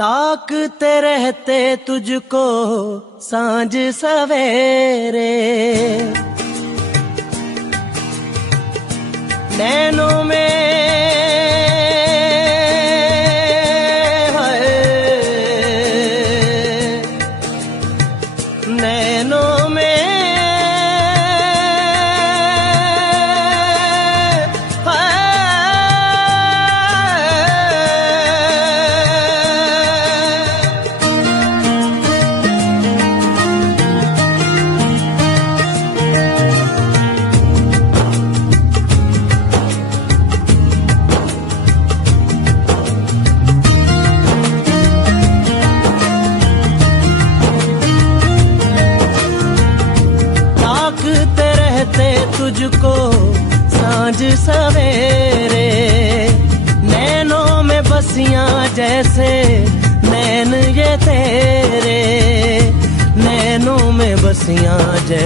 ताकते रहते तुझको सांझ सवेरे, नैनों में नैनों में तुझको सांझ सवेरे, नैनों में बसियां जैसे नैन ये तेरे, नैनों में बसियां जैसे